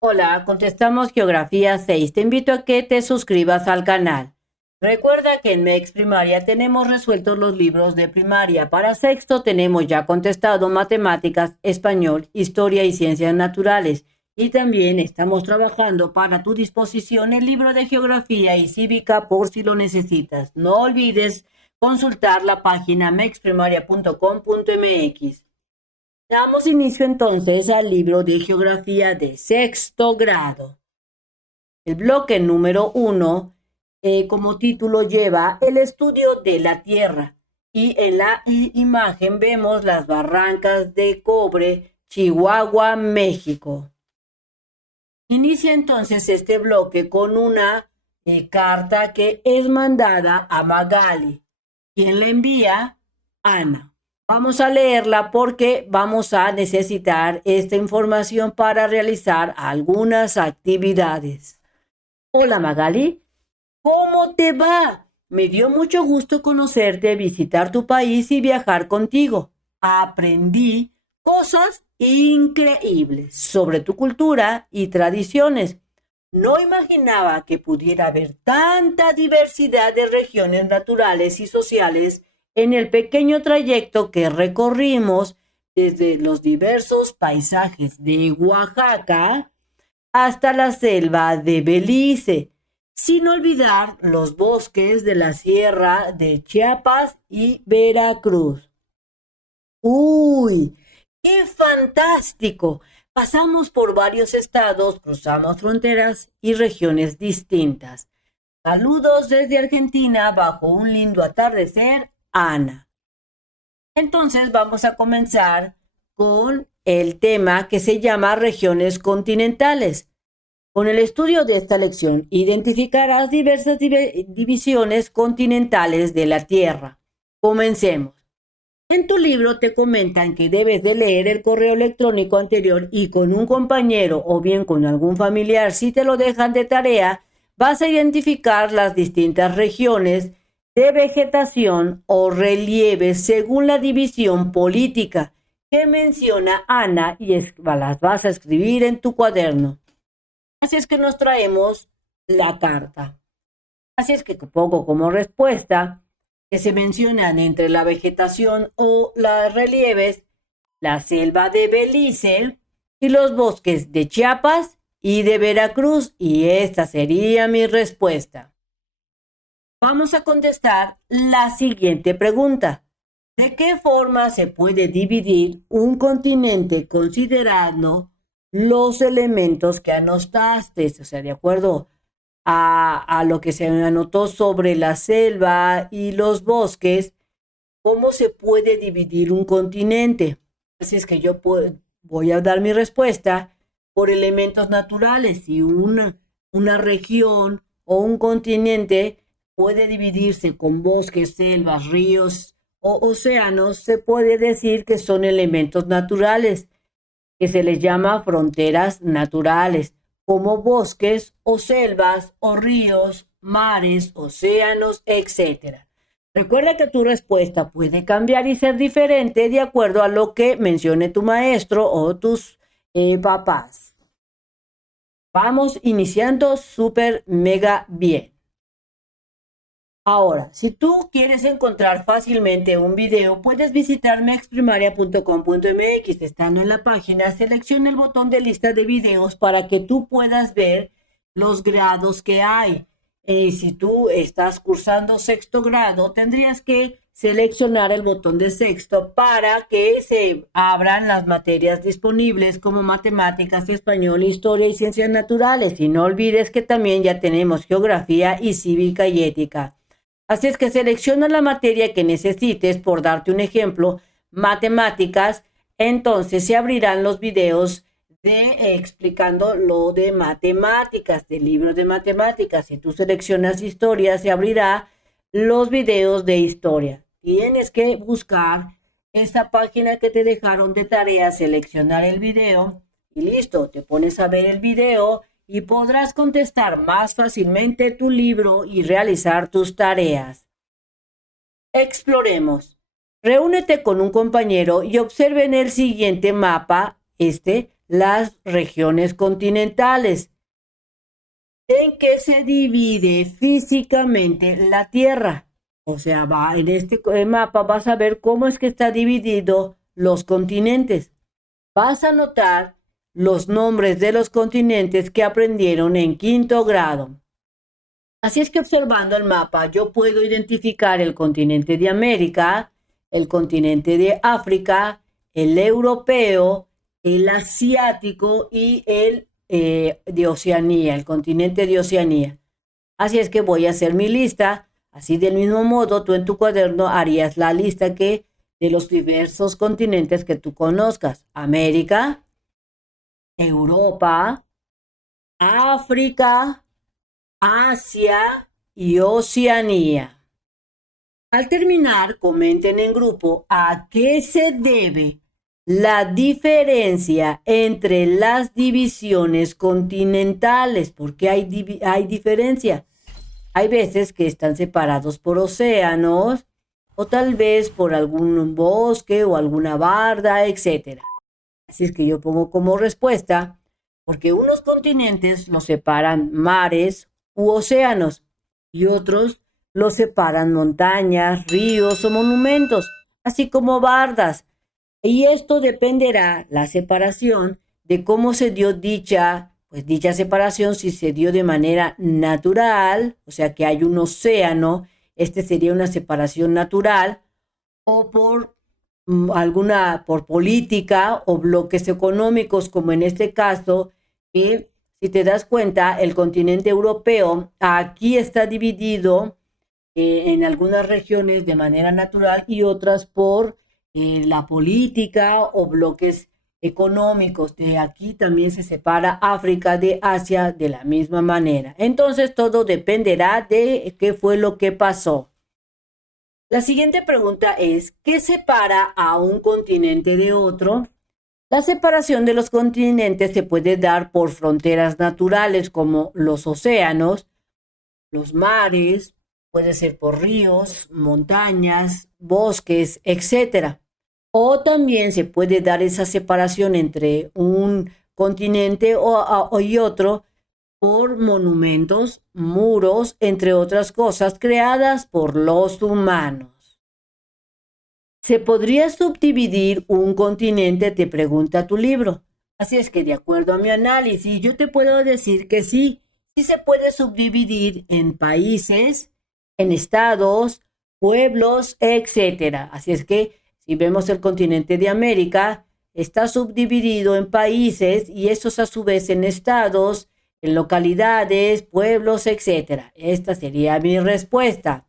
Hola, contestamos Geografía 6. Te invito a que te suscribas al canal. Recuerda que en MEX Primaria tenemos resueltos los libros de primaria. Para sexto tenemos ya contestado matemáticas, español, historia y ciencias naturales. Y también estamos trabajando para tu disposición el libro de geografía y cívica por si lo necesitas. No olvides consultar la página mexprimaria.com.mx. Damos inicio entonces al libro de geografía de sexto grado. El bloque número 1, como título lleva el estudio de la Tierra. Y en la imagen vemos las barrancas de Cobre, Chihuahua, México. Inicia entonces este bloque con una carta que es mandada a Magali. ¿Quién la envía? Ana. Vamos a leerla porque vamos a necesitar esta información para realizar algunas actividades. Hola Magali, ¿cómo te va? Me dio mucho gusto conocerte, visitar tu país y viajar contigo. Aprendí cosas increíbles sobre tu cultura y tradiciones. No imaginaba que pudiera haber tanta diversidad de regiones naturales y sociales en el pequeño trayecto que recorrimos desde los diversos paisajes de Oaxaca hasta la selva de Belice, sin olvidar los bosques de la sierra de Chiapas y Veracruz. ¡Uy! ¡Qué fantástico! Pasamos por varios estados, cruzamos fronteras y regiones distintas. Saludos desde Argentina bajo un lindo atardecer, Ana. Entonces vamos a comenzar con el tema que se llama regiones continentales. Con el estudio de esta lección identificarás diversas divisiones continentales de la Tierra. Comencemos. En tu libro te comentan que debes de leer el correo electrónico anterior y con un compañero o bien con algún familiar, si te lo dejan de tarea, vas a identificar las distintas regiones de vegetación o relieves según la división política que menciona Ana y las vas a escribir en tu cuaderno. Así es que nos traemos la carta. Así es que pongo como respuesta que se mencionan entre la vegetación o los relieves, la selva de Belice y los bosques de Chiapas y de Veracruz, y esta sería mi respuesta. Vamos a contestar la siguiente pregunta. ¿De qué forma se puede dividir un continente considerando los elementos que anotaste? O sea, de acuerdo a lo que se anotó sobre la selva y los bosques, ¿cómo se puede dividir un continente? Así es que yo voy a dar mi respuesta por elementos naturales. Si una región o un continente puede dividirse con bosques, selvas, ríos o océanos, se puede decir que son elementos naturales, que se les llama fronteras naturales, como bosques o selvas o ríos, mares, océanos, etc. Recuerda que tu respuesta puede cambiar y ser diferente de acuerdo a lo que mencione tu maestro o tus papás. Vamos iniciando súper mega bien. Ahora, si tú quieres encontrar fácilmente un video, puedes visitar mexprimaria.com.mx. Estando en la página, selecciona el botón de lista de videos para que tú puedas ver los grados que hay. Si tú estás cursando sexto grado, tendrías que seleccionar el botón de sexto para que se abran las materias disponibles como matemáticas, español, historia y ciencias naturales. Y no olvides que también ya tenemos geografía y cívica y ética. Así es que selecciona la materia que necesites, por darte un ejemplo, matemáticas, entonces se abrirán los videos explicando lo de matemáticas, del libro de matemáticas. Si tú seleccionas historia, se abrirá los videos de historia. Tienes que buscar esa página que te dejaron de tarea, seleccionar el video y listo, te pones a ver el video y podrás contestar más fácilmente tu libro y realizar tus tareas. Exploremos. Reúnete con un compañero y observen el siguiente mapa, las regiones continentales. ¿En qué se divide físicamente la Tierra? O sea, en este mapa vas a ver cómo es que está dividido los continentes. Vas a notar los nombres de los continentes que aprendieron en quinto grado. Así es que observando el mapa yo puedo identificar el continente de América, el continente de África, el europeo, el asiático y el de Oceanía, el continente de Oceanía. Así es que voy a hacer mi lista. Así del mismo modo, tú en tu cuaderno harías la lista de los diversos continentes que tú conozcas. América, Europa, África, Asia y Oceanía. Al terminar, comenten en grupo a qué se debe la diferencia entre las divisiones continentales. ¿Porque hay diferencia? Hay veces que están separados por océanos o tal vez por algún bosque o alguna barda, etc. Así es que yo pongo como respuesta, porque unos continentes los separan mares u océanos y otros los separan montañas, ríos o monumentos, así como bardas. Y esto dependerá, la separación, de cómo se dio dicha separación, si se dio de manera natural, o sea que hay un océano, este sería una separación natural, o por por política o bloques económicos, como en este caso, que si te das cuenta, el continente europeo aquí está dividido en algunas regiones de manera natural y otras por la política o bloques económicos. De aquí también se separa África de Asia de la misma manera. Entonces todo dependerá de qué fue lo que pasó. La siguiente pregunta es, ¿qué separa a un continente de otro? La separación de los continentes se puede dar por fronteras naturales como los océanos, los mares, puede ser por ríos, montañas, bosques, etc. O también se puede dar esa separación entre un continente y otro por monumentos, muros, entre otras cosas creadas por los humanos. ¿Se podría subdividir un continente? Te pregunta tu libro. Así es que de acuerdo a mi análisis, yo te puedo decir que sí se puede subdividir en países, en estados, pueblos, etc. Así es que si vemos el continente de América, está subdividido en países y estos a su vez en estados, en localidades, pueblos, etc. Esta sería mi respuesta.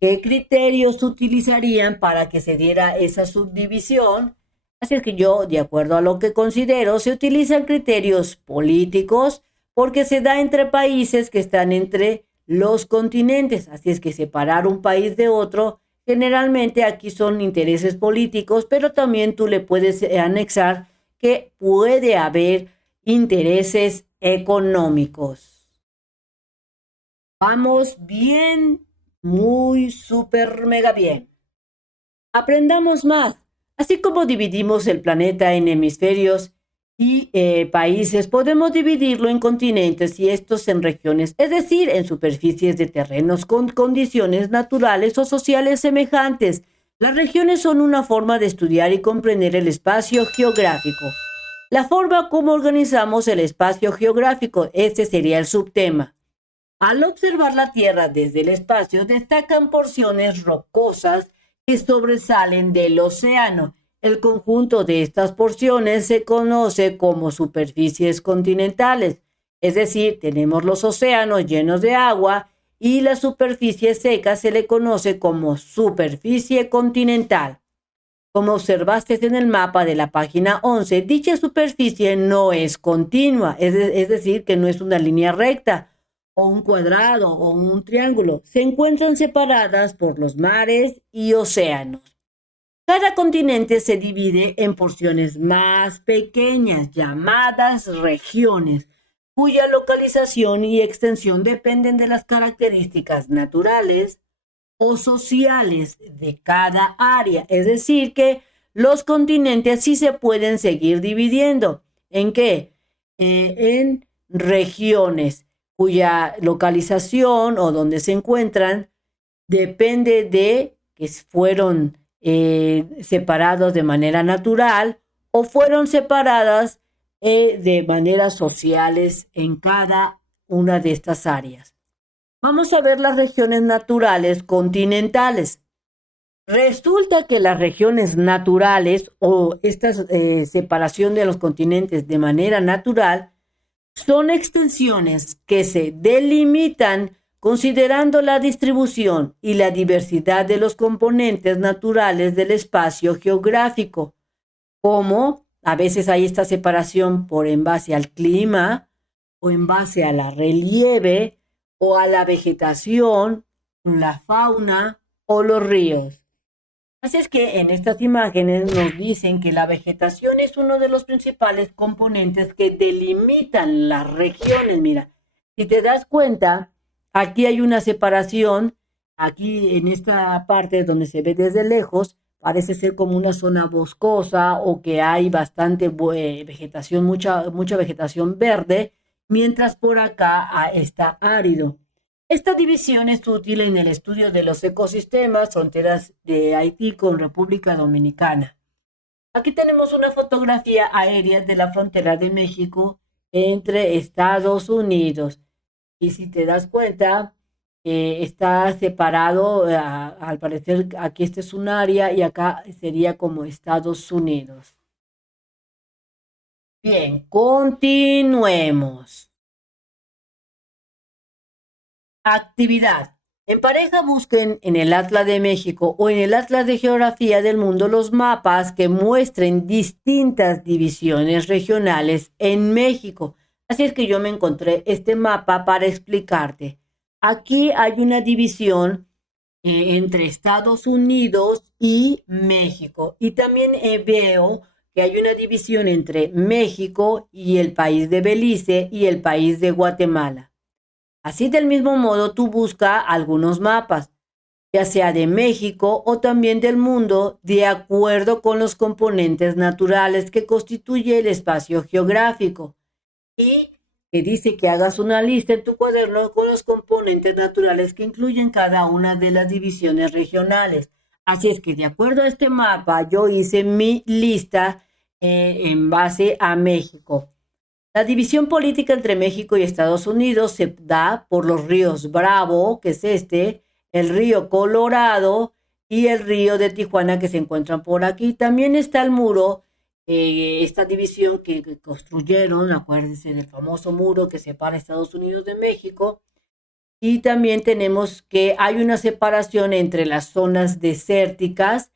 ¿Qué criterios utilizarían para que se diera esa subdivisión? Así es que yo, de acuerdo a lo que considero, se utilizan criterios políticos porque se da entre países que están entre los continentes. Así es que separar un país de otro, generalmente aquí son intereses políticos, pero también tú le puedes anexar que puede haber intereses económicos. Vamos bien, muy, súper, mega bien. Aprendamos más. Así como dividimos el planeta en hemisferios y países, podemos dividirlo en continentes y estos en regiones, es decir, en superficies de terrenos con condiciones naturales o sociales semejantes. Las regiones son una forma de estudiar y comprender el espacio geográfico. La forma como organizamos el espacio geográfico, este sería el subtema. Al observar la Tierra desde el espacio, destacan porciones rocosas que sobresalen del océano. El conjunto de estas porciones se conoce como superficies continentales, es decir, tenemos los océanos llenos de agua y la superficie seca se le conoce como superficie continental. Como observaste en el mapa de la página 11, dicha superficie no es continua, es decir, que no es una línea recta, o un cuadrado o un triángulo. Se encuentran separadas por los mares y océanos. Cada continente se divide en porciones más pequeñas, llamadas regiones, cuya localización y extensión dependen de las características naturales o sociales de cada área. Es decir, que los continentes sí se pueden seguir dividiendo ¿En qué? En regiones cuya localización o donde se encuentran depende de que fueron separados de manera natural o fueron separadas de maneras sociales en cada una de estas áreas. Vamos a ver las regiones naturales continentales. Resulta que las regiones naturales o esta separación de los continentes de manera natural son extensiones que se delimitan considerando la distribución y la diversidad de los componentes naturales del espacio geográfico, como a veces hay esta separación por en base al clima o en base a la relieve o a la vegetación, la fauna o los ríos. Así es que en estas imágenes nos dicen que la vegetación es uno de los principales componentes que delimitan las regiones. Mira, si te das cuenta, aquí hay una separación, aquí en esta parte donde se ve desde lejos, parece ser como una zona boscosa o que hay bastante vegetación, mucha vegetación verde, mientras por acá está árido. Esta división es útil en el estudio de los ecosistemas, fronteras de Haití con República Dominicana. Aquí tenemos una fotografía aérea de la frontera de México entre Estados Unidos. Y si te das cuenta, está separado, al parecer aquí este es un área y acá sería como Estados Unidos. Bien, continuemos. Actividad. En pareja busquen en el Atlas de México o en el Atlas de Geografía del Mundo los mapas que muestren distintas divisiones regionales en México. Así es que yo me encontré este mapa para explicarte. Aquí hay una división entre Estados Unidos y México. Y también veo que hay una división entre México y el país de Belice y el país de Guatemala. Así del mismo modo tú busca algunos mapas, ya sea de México o también del mundo, de acuerdo con los componentes naturales que constituye el espacio geográfico. Y te dice que hagas una lista en tu cuaderno con los componentes naturales que incluyen cada una de las divisiones regionales. Así es que de acuerdo a este mapa yo hice mi lista en base a México. La división política entre México y Estados Unidos se da por los ríos Bravo, que es el río Colorado y el río de Tijuana que se encuentran por aquí. También está el muro, esta división que construyeron, acuérdense del famoso muro que separa Estados Unidos de México. Y también tenemos que hay una separación entre las zonas desérticas.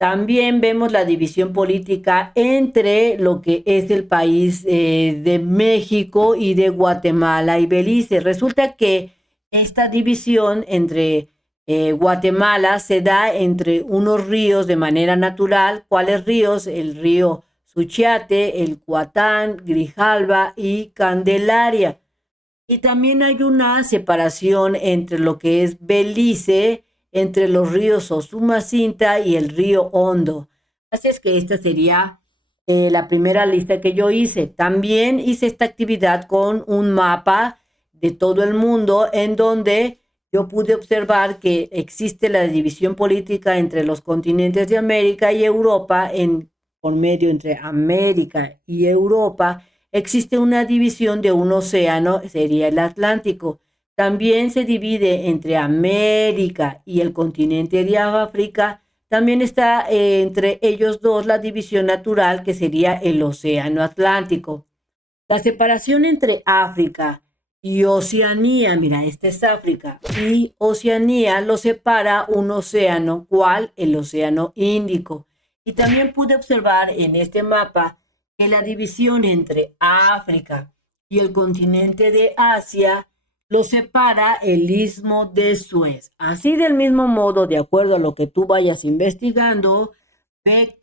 También vemos la división política entre lo que es el país de México y de Guatemala y Belice. Resulta que esta división entre Guatemala se da entre unos ríos de manera natural. ¿Cuáles ríos? El río Suchiate, el Cuatán, Grijalba y Candelaria. Y también hay una separación entre lo que es Belice, entre los ríos Osumacinta y el río Hondo. Así es que esta sería la primera lista que yo hice. También hice esta actividad con un mapa de todo el mundo en donde yo pude observar que existe la división política entre los continentes de América y Europa, por medio entre América y Europa. Existe una división de un océano, sería el Atlántico. También se divide entre América y el continente de África. También está entre ellos dos la división natural, que sería el océano Atlántico. La separación entre África y Oceanía, mira, este es África, y Oceanía lo separa un océano, ¿cuál? El océano Índico. Y también pude observar en este mapa que la división entre África y el continente de Asia lo separa el istmo de Suez. Así del mismo modo, de acuerdo a lo que tú vayas investigando, ve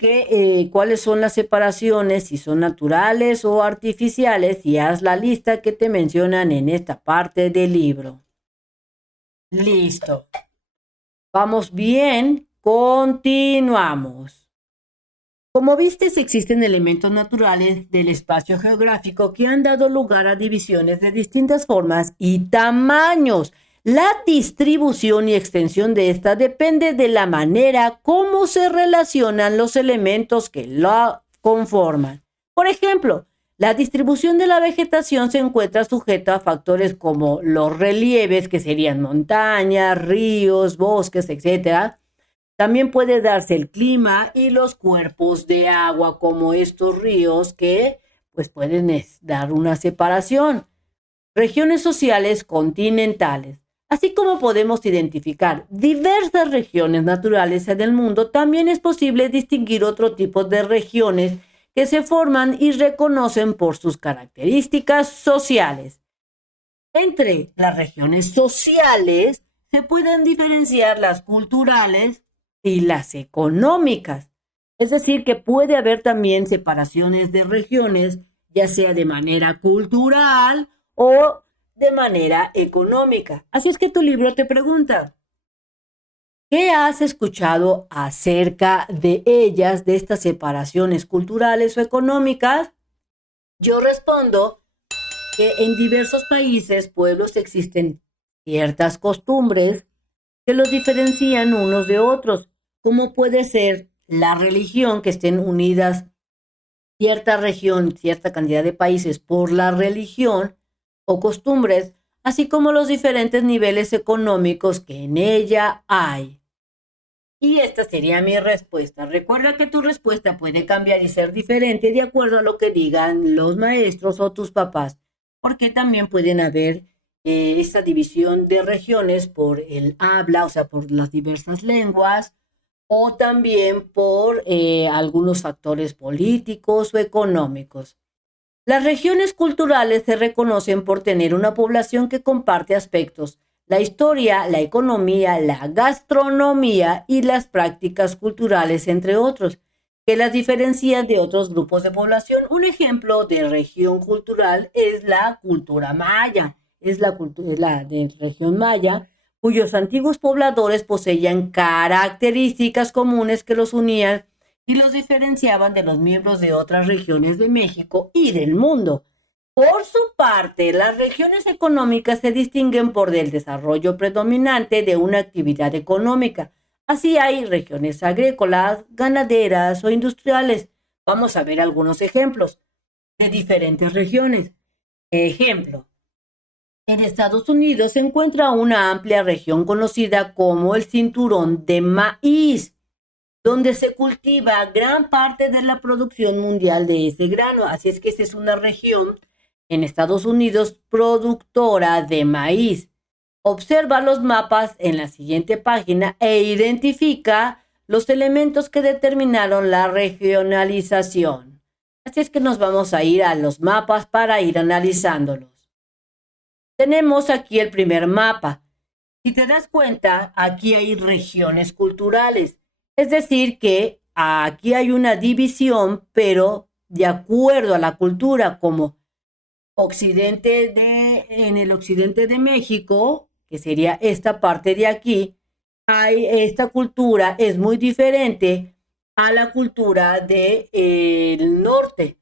cuáles son las separaciones, si son naturales o artificiales, y haz la lista que te mencionan en esta parte del libro. Listo. Vamos bien, continuamos. Como vistes, existen elementos naturales del espacio geográfico que han dado lugar a divisiones de distintas formas y tamaños. La distribución y extensión de esta depende de la manera como se relacionan los elementos que la conforman. Por ejemplo, la distribución de la vegetación se encuentra sujeta a factores como los relieves, que serían montañas, ríos, bosques, etc. También puede darse el clima y los cuerpos de agua, como estos ríos que pues pueden dar una separación. Regiones sociales continentales. Así como podemos identificar diversas regiones naturales en el mundo, también es posible distinguir otro tipo de regiones que se forman y reconocen por sus características sociales. Entre las regiones sociales se pueden diferenciar las culturales y las económicas. Es decir, que puede haber también separaciones de regiones, ya sea de manera cultural o de manera económica. Así es que tu libro te pregunta, ¿qué has escuchado acerca de ellas, de estas separaciones culturales o económicas? Yo respondo que en diversos países, pueblos, existen ciertas costumbres que los diferencian unos de otros, como puede ser la religión, que estén unidas cierta región, cierta cantidad de países por la religión o costumbres, así como los diferentes niveles económicos que en ella hay. Y esta sería mi respuesta. Recuerda que tu respuesta puede cambiar y ser diferente de acuerdo a lo que digan los maestros o tus papás, porque también pueden haber esa división de regiones por el habla, o sea, por las diversas lenguas, o también por algunos factores políticos o económicos. Las regiones culturales se reconocen por tener una población que comparte aspectos: la historia, la economía, la gastronomía y las prácticas culturales, entre otros, que las diferencian de otros grupos de población. Un ejemplo de región cultural es la cultura maya, es la de región maya, cuyos antiguos pobladores poseían características comunes que los unían y los diferenciaban de los miembros de otras regiones de México y del mundo. Por su parte, las regiones económicas se distinguen por el desarrollo predominante de una actividad económica. Así hay regiones agrícolas, ganaderas o industriales. Vamos a ver algunos ejemplos de diferentes regiones. Ejemplo, en Estados Unidos se encuentra una amplia región conocida como el Cinturón de Maíz, donde se cultiva gran parte de la producción mundial de ese grano. Así es que esa es una región en Estados Unidos productora de maíz. Observa los mapas en la siguiente página e identifica los elementos que determinaron la regionalización. Así es que nos vamos a ir a los mapas para ir analizándolos. Tenemos aquí el primer mapa. Si te das cuenta, aquí hay regiones culturales. Es decir, que aquí hay una división, pero de acuerdo a la cultura, como en el occidente de México, que sería esta parte de aquí, esta cultura es muy diferente a la cultura del norte.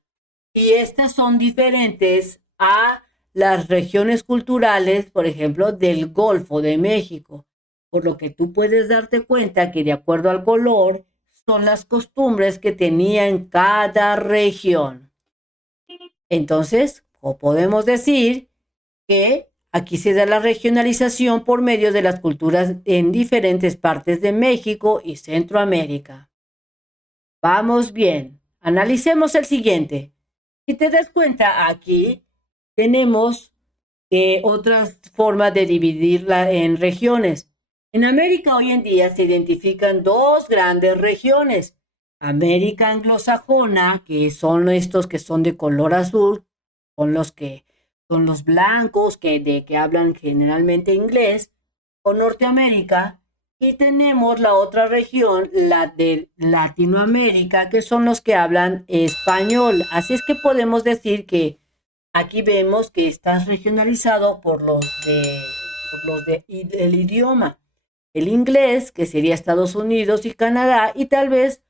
Y estas son diferentes a las regiones culturales, por ejemplo, del Golfo de México. Por lo que tú puedes darte cuenta que de acuerdo al color son las costumbres que tenía en cada región. Entonces, o podemos decir que aquí se da la regionalización por medio de las culturas en diferentes partes de México y Centroamérica. Vamos bien, analicemos el siguiente. Si te das cuenta, aquí tenemos otras formas de dividirla en regiones. En América hoy en día se identifican dos grandes regiones: América anglosajona, que son estos que son de color azul, son los blancos que hablan generalmente inglés, o Norteamérica, y tenemos la otra región, la de Latinoamérica, que son los que hablan español. Así es que podemos decir que aquí vemos que está regionalizado por el idioma. El inglés, que sería Estados Unidos y Canadá, y tal vez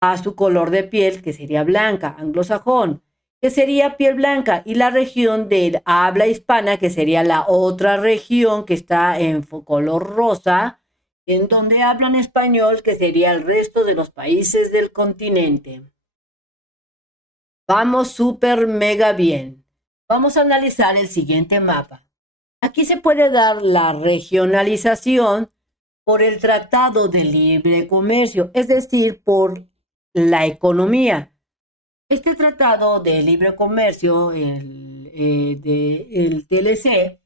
a su color de piel, que sería blanca, anglosajón, que sería piel blanca, y la región de habla hispana, que sería la otra región que está en color rosa, en donde hablan español, que sería el resto de los países del continente. Vamos súper mega bien. Vamos a analizar el siguiente mapa. Aquí se puede dar la regionalización por el Tratado de Libre Comercio, es decir, por la economía. Este Tratado de Libre Comercio, el TLC,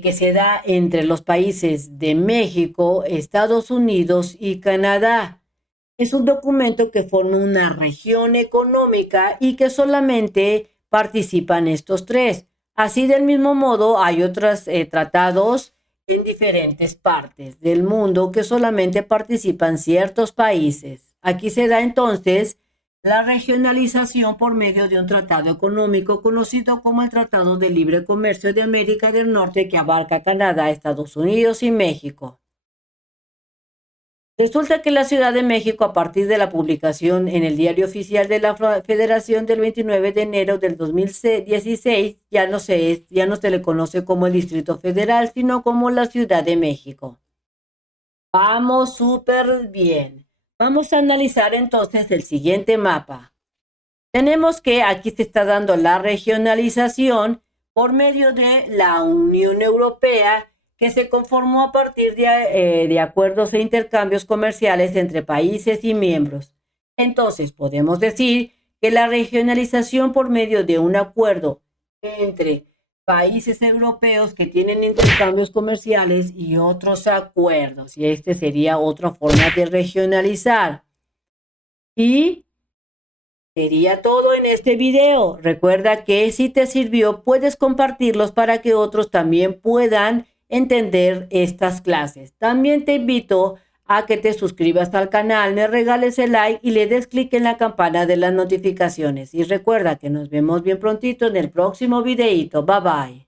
que se da entre los países de México, Estados Unidos y Canadá, es un documento que forma una región económica y que solamente participan estos tres. Así, del mismo modo, hay otros tratados en diferentes partes del mundo que solamente participan ciertos países. Aquí se da entonces la regionalización por medio de un tratado económico conocido como el Tratado de Libre Comercio de América del Norte, que abarca Canadá, Estados Unidos y México. Resulta que la Ciudad de México, a partir de la publicación en el Diario Oficial de la Federación del 29 de enero del 2016, ya no se le conoce como el Distrito Federal, sino como la Ciudad de México. Vamos súper bien. Vamos a analizar entonces el siguiente mapa. Tenemos que aquí se está dando la regionalización por medio de la Unión Europea, que se conformó a partir de acuerdos e intercambios comerciales entre países y miembros. Entonces, podemos decir que la regionalización por medio de un acuerdo entre países europeos que tienen intercambios comerciales y otros acuerdos, y este sería otra forma de regionalizar. Y sería todo en este video. Recuerda que si te sirvió, puedes compartirlos para que otros también puedan entender estas clases. También te invito a que te suscribas al canal, me regales el like y le des clic en la campana de las notificaciones. Y recuerda que nos vemos bien prontito en el próximo videito. Bye bye.